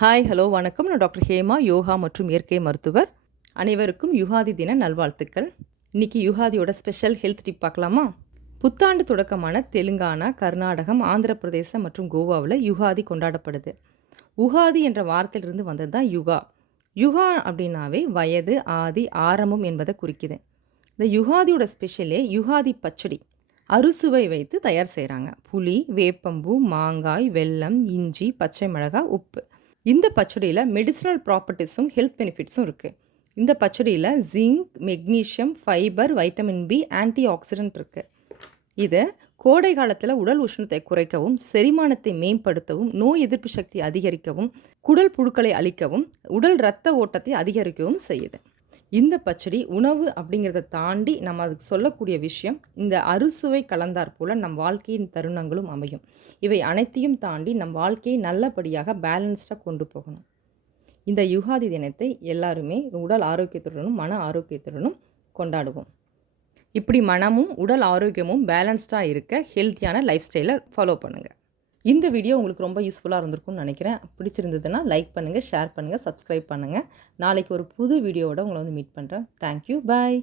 Hi hello வணக்கம். நான் doctor Hema, yoga மற்றும் இயற்கை மருத்துவர். அனைவருக்கும் யுகாதி தின நல்வாழ்த்துக்கள். இன்னைக்கு யுகாதியோட ஸ்பெஷல் ஹெல்த் டிப் பார்க்கலாமா? புத்தாண்டு தொடக்கமான தெலுங்கானா, கர்நாடகம், ஆந்திர பிரதேசம் மற்றும் கோவாவில் யுகாதி கொண்டாடப்படுது. உகாதி என்ற வார்த்தையிலிருந்து வந்தது தான் யுகா. யுகா அப்படின்னாவே வயது, ஆதி, ஆரம்பம் என்பதை குறிக்குது. இந்த யுகாதியோட ஸ்பெஷலே யுகாதி பச்சடி. அறுசுவை வைத்து தயார் செய்கிறாங்க. புளி, வேப்பம்பூ, மாங்காய், வெல்லம், இஞ்சி, பச்சை மிளகாய், உப்பு. இந்த பச்சடியில் மெடிசினல் ப்ராப்பர்ட்டிஸும் ஹெல்த் பெனிஃபிட்ஸும் இருக்குது. இந்த பச்சடியில் zinc, magnesium, fibre, vitamin B, antioxidant இருக்குது. இதை கோடை காலத்தில் உடல் உஷ்ணத்தை குறைக்கவும், செரிமானத்தை மேம்படுத்தவும், நோய் எதிர்ப்பு சக்தி அதிகரிக்கவும், குடல் புழுக்களை அழிக்கவும், உடல் இரத்த ஓட்டத்தை அதிகரிக்கவும் செய்யுது. இந்த பச்சடி உணவு அப்படிங்கிறத தாண்டி நம்ம அதுக்கு சொல்லக்கூடிய விஷயம், இந்த அறுசுவை கலந்தாற் போல் நம் வாழ்க்கையின் தருணங்களும் அமையும். இவை அனைத்தையும் தாண்டி நம் வாழ்க்கையை நல்லபடியாக பேலன்ஸ்டாக கொண்டு போகணும். இந்த யுகாதி தினத்தை எல்லாருமே உடல் ஆரோக்கியத்துடனும் மன ஆரோக்கியத்துடனும் கொண்டாடுவோம். இப்படி மனமும் உடல் ஆரோக்கியமும் பேலன்ஸ்டாக இருக்க ஹெல்த்தியான லைஃப் ஸ்டைலை ஃபாலோ பண்ணுங்கள். இந்த வீடியோ உங்களுக்கு ரொம்ப யூஸ்ஃபுல்லாக இருந்திருக்கும்னு நினைக்கிறேன். பிடிச்சிருந்ததுன்னா லைக் பண்ணுங்கள், ஷேர் பண்ணுங்கள், சப்ஸ்கிரைப் பண்ணுங்கள். நாளைக்கு ஒரு புது வீடியோவோட உங்களை மீட் பண்ணுறேன். தேங்க்யூ, பாய்.